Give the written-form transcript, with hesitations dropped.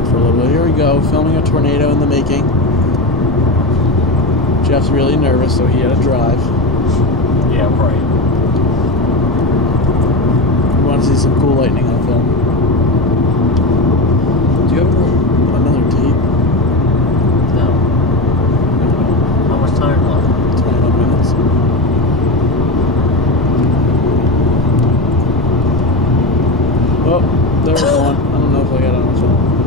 forward for a little bit. Here we go, filming a tornado in the making. Jeff's really nervous, so he had to drive. Yeah, right. We want to see some cool lightning on film. Do you have another tape? No. How much time left? 21 minutes. Oh, there was one. I don't know if I got it on film.